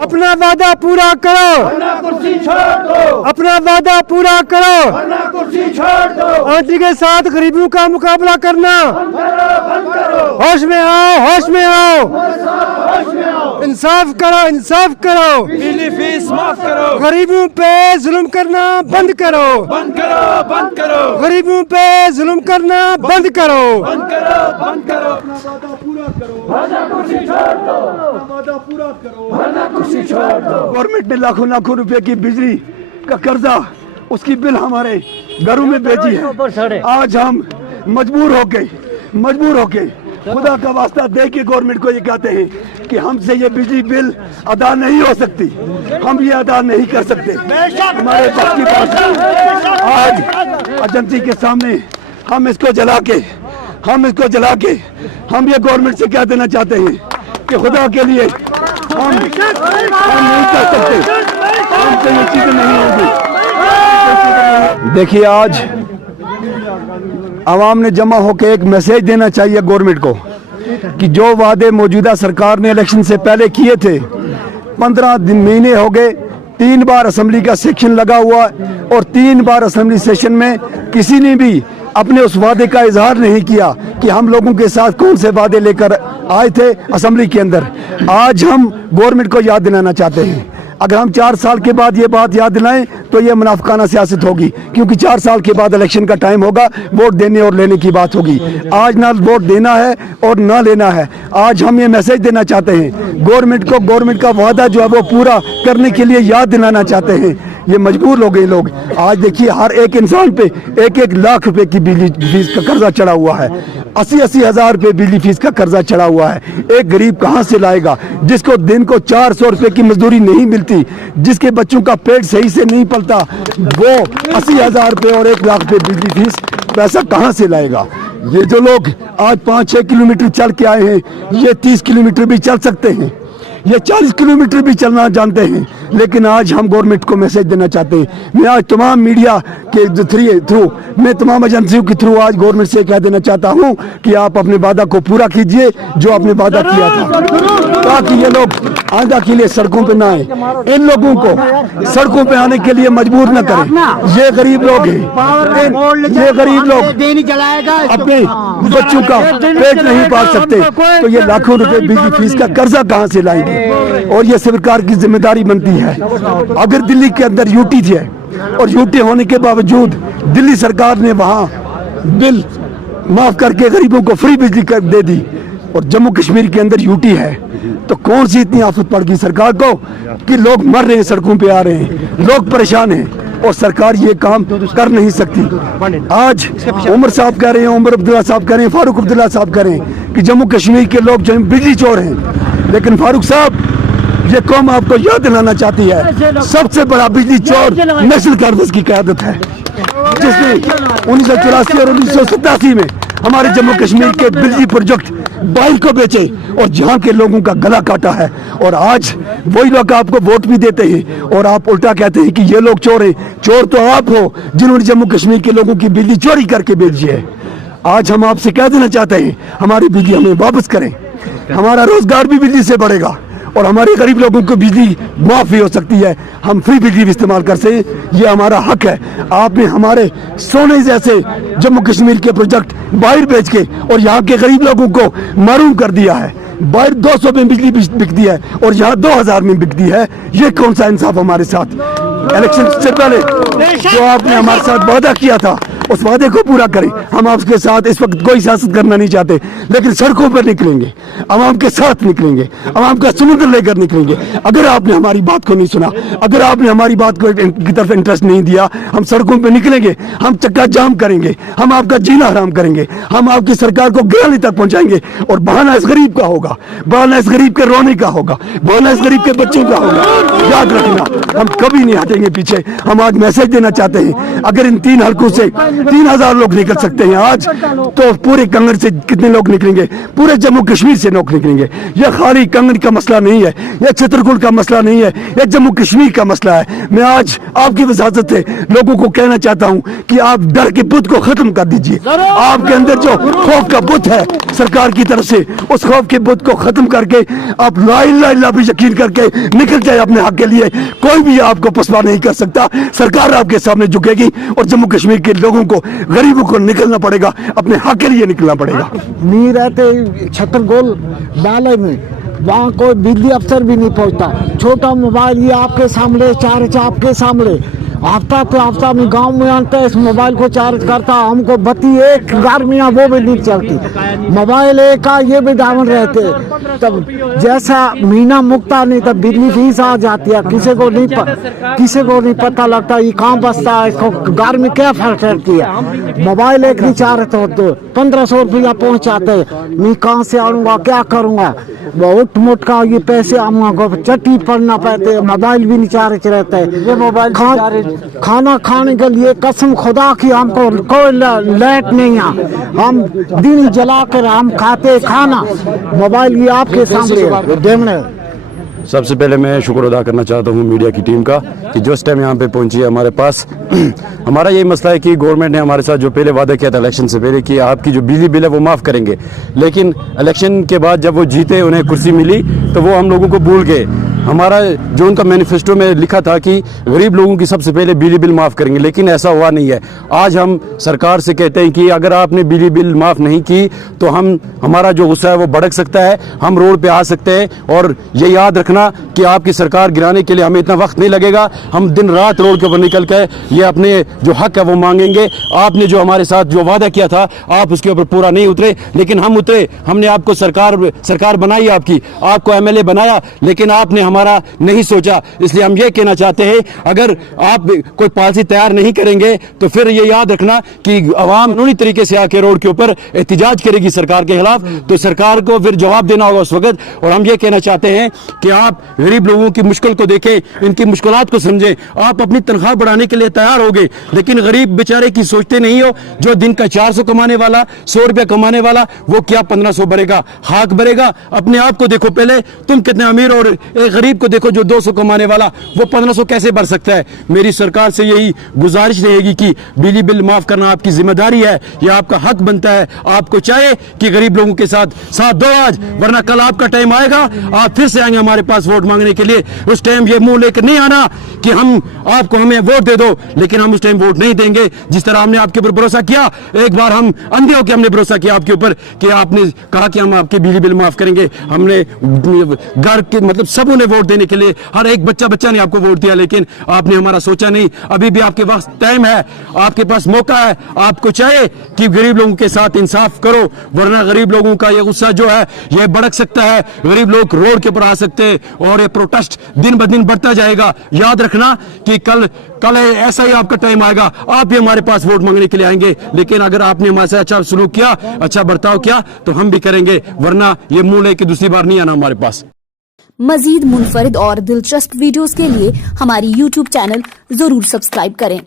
अपना वादा पूरा करो, वरना कुर्सी छोड़ दो, अपना वादा पूरा करो, वरना कुर्सी छोड़ दो। आंटी के साथ गरीबों का मुकाबला करना। बंद करो, होश में आओ, होश में आओ, होश में आओ। इंसाफ करो, इंसाफ करो, बिजली फीस माफ करो, गरीबों पे जुल्म करना बंद करो, बंद करो, बंद करो, गरीबों पे जुल्म करना बंद करो। बंद करो, बंद करो। वरना कुर्सी छोड़ दो, वरना कुर्सी छोड़ दो। गवर्नमेंट ने लाखों लाखों रुपए की बिजली का कर्जा, उसकी बिल हमारे घरों में भेजी है। आज हम मजबूर होके खुदा का वास्ता दे के गवर्नमेंट को ये कहते हैं कि हमसे ये बिजली बिल अदा नहीं हो सकती, हम ये अदा नहीं कर सकते। हमारे पास की बात है। आज एजेंसी के सामने हम इसको जला के हम ये गवर्नमेंट से कह देना चाहते हैं कि खुदा के लिए हम नहीं कर सकते, हमसे ये चीजें नहीं होंगी। देखिए, आज आवाम ने जमा होकर एक मैसेज देना चाहिए गवर्नमेंट को कि जो वादे मौजूदा सरकार ने इलेक्शन से पहले किए थे, 15 महीने हो गए, 3 बार असेंबली का सेशन लगा हुआ और 3 बार असेंबली सेशन में किसी ने भी अपने उस वादे का इजहार नहीं किया कि हम लोगों के साथ कौन से वादे लेकर आए थे असेंबली के अंदर। आज हम गवर्नमेंट को याद दिलाना चाहते हैं, अगर हम 4 साल के बाद ये बात याद दिलाएं तो ये मुनाफिकाना सियासत होगी, क्योंकि 4 साल के बाद इलेक्शन का टाइम होगा, वोट देने और लेने की बात होगी। आज ना वोट देना है और ना लेना है। आज हम ये मैसेज देना चाहते हैं गवर्नमेंट को, गवर्नमेंट का वादा जो है वो पूरा करने के लिए याद दिलाना चाहते हैं। ये मजबूर हो गए लोग। आज देखिए, हर एक इंसान पे 1-1 लाख रुपए की बिजली फीस का कर्जा चढ़ा हुआ है, 80-80 हजार रुपए बिजली फीस का कर्जा चढ़ा हुआ है। एक गरीब कहाँ से लाएगा, जिसको दिन को 400 रुपए की मजदूरी नहीं मिलती, जिसके बच्चों का पेट सही से नहीं पलता, वो 80,000 रुपए और 1 लाख रुपए बिजली फीस पैसा कहाँ से लाएगा। ये जो लोग आज 5-6 किलोमीटर चल के आए हैं, ये 30 किलोमीटर भी चल सकते हैं, ये 40 किलोमीटर भी चलना जानते हैं। लेकिन आज हम गवर्नमेंट को मैसेज देना चाहते हैं। मैं आज तमाम मीडिया के थ्रू, मैं तमाम एजेंसियों के थ्रू आज गवर्नमेंट से कह देना चाहता हूं कि आप अपने वादा को पूरा कीजिए जो आपने वादा किया था, ताकि ये लोग आंदा के लिए सड़कों पे ना आए, इन लोगों को सड़कों पे आने के लिए मजबूर न करें। ये गरीब लोग हैं, ये गरीब लोग अपने बच्चों का पेट नहीं पाल सकते, तो ये लाखों रुपए बिजली फीस का कर्जा कहाँ से लाएंगे। और ये सरकार की जिम्मेदारी बनती है। अगर दिल्ली के अंदर यूटी है और यूटी होने के बावजूद दिल्ली सरकार ने वहां बिल माफ करके गरीबों को फ्री बिजली दे दी, और जम्मू कश्मीर के अंदर यूटी है, तो कौन सी इतनी आफत पड़ गई सरकार को कि लोग मर रहे हैं, सड़कों पे आ रहे हैं, लोग परेशान हैं और सरकार ये काम कर नहीं सकती। आज उमर साहब कह रहे हैं, उमर अब्दुल्ला साहब कह रहे हैं, फारूक अब्दुल्ला साहब कह रहे हैं कि जम्मू कश्मीर के लोग जो बिजली चोर हैं। लेकिन फारूक साहब, ये कौम आपको याद दिलाना चाहती है, सबसे बड़ा बिजली चोर नेशनल कांफ्रेंस की क़यादत है, जिसने 1984 और 1987 में हमारे जम्मू कश्मीर के बिजली प्रोजेक्ट बाहर को बेचे और जहां के लोगों का गला काटा है। और आज वही लोग आपको वोट भी देते हैं और आप उल्टा कहते हैं कि ये लोग चोर हैं। चोर तो आप हो जिन्होंने जम्मू कश्मीर के लोगों की बिजली चोरी करके बेची है। आज हम आपसे कह देना चाहते हैं, हमारी बिजली हमें वापस करें, हमारा रोजगार भी बिजली से बढ़ेगा और हमारे गरीब लोगों को बिजली माफ भी हो सकती है, हम फ्री बिजली भी इस्तेमाल कर सकें, ये हमारा हक है। आपने हमारे सोने जैसे जम्मू कश्मीर के प्रोजेक्ट बाहर बेच के और यहाँ के गरीब लोगों को महरूम कर दिया है। बाहर 200 में बिजली बिकती है और यहाँ 2000 में बिकती है। ये कौन सा इंसाफ हमारे साथ। इलेक्शन से पहले जो आपने हमारे साथ वादा किया था, उस वादे को पूरा करें। हम आपके साथ इस वक्त कोई सियासत करना नहीं चाहते, लेकिन सड़कों पर निकलेंगे, आवाम के साथ निकलेंगे, आवाम का समुद्र लेकर निकलेंगे। अगर आपने हमारी बात को नहीं सुना, अगर आपने हमारी बात को की तरफ इंटरेस्ट नहीं दिया, हम सड़कों पर निकलेंगे, हम चक्का जाम करेंगे, हम आपका जीना हराम करेंगे, हम आपकी सरकार को गिराने तक पहुंचाएंगे। और बहाना इस गरीब का होगा, बहाना इस गरीब के रोने का होगा, बहाना इस गरीब के बच्चों का होगा। याद रखना, हम कभी नहीं हटेंगे पीछे। हम आज मैसेज देना चाहते हैं, अगर इन 3 हलकों से 3000 लोग निकल सकते हैं आज, तो पूरे कंगन से कितने लोग निकलेंगे? पूरे जम्मू कश्मीर से लोग निकलेंगे। यह खाली कंगन का मसला नहीं है, यह चित्रकूट का मसला नहीं है, यह जम्मू कश्मीर का मसला है। मैं आज आपकी वजाहत से लोगों को कहना चाहता हूं कि आप डर के बुत को खत्म कर दीजिए। आपके अंदर जो खौफ का बुत है सरकार की तरफ से, उस खौफ के बुत को खत्म करके आप ला इलाहा इल्लल्लाह पे यकीन करके निकल जाए अपने हक के लिए। कोई भी आपको पसपा नहीं कर सकता। सरकार आपके सामने झुकेगी और जम्मू कश्मीर के लोगों को, गरीबों को निकलना पड़ेगा, अपने हक के लिए निकलना पड़ेगा। नहीं रहते छतरगोल बाले में, वहाँ कोई बिजली अफसर भी नहीं पहुँचता। छोटा मोबाइल ये आपके सामने, चार्ज आपके सामने, हफ्ता तो हफ्ता में गांव में आता है, इस मोबाइल को चार्ज करता। हमको बत्ती एक गर्मियाँ वो भी नहीं चलती, मोबाइल एक का ये भी डाउन रहते। तब जैसा महीना मुकता नहीं तब बिजली फीस आ जाती है, किसी को नहीं पता लगता ये कहाँ बसता है, इसको गर्मी क्या फर्क करती है। मोबाइल एक रिचार्ज हो तो 1500 रुपया पहुँचाते, मैं कहाँ से आऊँगा, क्या करूँगा, बहुत मोट का ये पैसे हमको चट्टी पड़ना पड़ते, मोबाइल भी रिचार्ज रहता है। ये मोबाइल खाना खाने के लिए कसम खुदा की हमको कोई लाइट नहीं है, हम दिन जला कर हम खाते खाना, मोबाइल ये आपके सामने देखने। सबसे पहले मैं शुक्र अदा करना चाहता हूँ मीडिया की टीम का कि जो इस टाइम यहाँ पे पहुंची है हमारे पास। हमारा यही मसला है कि गवर्नमेंट ने हमारे साथ जो पहले वादा किया था इलेक्शन से पहले कि आपकी जो बिजली बिल है वो माफ़ करेंगे, लेकिन इलेक्शन के बाद जब वो जीते, उन्हें कुर्सी मिली, तो वो हम लोगों को भूल गए। हमारा जो उनका मैनिफेस्टो में लिखा था कि गरीब लोगों की सबसे पहले बिजली बिल माफ़ करेंगे, लेकिन ऐसा हुआ नहीं है। आज हम सरकार से कहते हैं कि अगर आपने बिजली बिल माफ़ नहीं की तो हमारा जो गुस्सा है वो भड़क सकता है, हम रोड पे आ सकते हैं। और ये याद रखना कि आपकी सरकार गिराने के लिए हमें इतना वक्त नहीं लगेगा, हम दिन रात रोड के ऊपर निकल कर ये अपने जो हक है वो मांगेंगे। आपने जो हमारे साथ जो वादा किया था आप उसके ऊपर पूरा नहीं उतरे, लेकिन हम उतरे। हमने आपको सरकार बनाई, आपको एमएलए बनाया, लेकिन आपने हमारा नहीं सोचा। इसलिए हम ये कहना चाहते हैं अगर आप कोई पॉलिसी तैयार नहीं करेंगे तो फिर ये याद रखना कि अवाम कानूनी तरीके से आके रोड के ऊपर एहतजाज करेगी सरकार के खिलाफ, तो सरकार को फिर जवाब देना होगा उस वक्त। और हम ये कहना चाहते हैं कि आप गरीब लोगों की मुश्किल को देखें, इनकी मुश्किलात को समझें। आप अपनी तनख्वाह बढ़ाने के लिए तैयार हो गए, लेकिन गरीब बेचारे की सोचते नहीं हो। जो दिन का 400 कमाने वाला, 100 रुपया कमाने वाला, वो क्या 1500 भरेगा, हाक भरेगा? अपने आप को देखो पहले, तुम कितने अमीर, और एक गरीब को देखो जो 200 कमाने वाला, वो 1500 कैसे भर सकता है? मेरी सरकार से यही गुजारिश रहेगी कि बिजली बिल माफ करना आपकी जिम्मेदारी है, यह आपका हक बनता है। आपको चाहे कि गरीब लोगों के साथ दो आज, वरना कल आपका टाइम आएगा, आप फिर से आएंगे हमारे पास वोट मांगने के लिए। उस टाइम ये मुंह लेकर नहीं आना कि हमें वोट दे दो, लेकिन हम उस टाइम वोट नहीं देंगे। जिस तरह हमने आपके ऊपर भरोसा किया, एक बार हम अंधे होकर हमने भरोसा किया आपके ऊपर कि आपने कहा कि हम आपके बिजली बिल माफ करेंगे। हमने घर के मतलब सबों ने वोट देने के लिए, हर एक बच्चा ने आपको वोट दिया, लेकिन आपने हमारा सोचा नहीं। अभी भी आपके पास टाइम है, आपके पास मौका है। आपको चाहे कि गरीब लोगों के साथ इंसाफ करो, वरना गरीब लोगों का ये गुस्सा जो है ये भड़क सकता है। गरीब लोग रोड के ऊपर आ सकते हैं और ये प्रोटेस्ट दिन ब दिन बढ़ता जाएगा। याद रखना कि कल ऐसा ही आपका टाइम आएगा, आप भी हमारे पास वोट मांगने के लिए आएंगे। लेकिन अगर आपने हमारे साथ अच्छा सलूक किया, अच्छा बर्ताव किया, तो हम भी करेंगे, वरना ये मुंह लेके दूसरी बार नहीं आना हमारे पास। मजीद मुनफरिद और दिलचस्प वीडियोस के लिए हमारी YouTube चैनल जरूर सब्सक्राइब करें।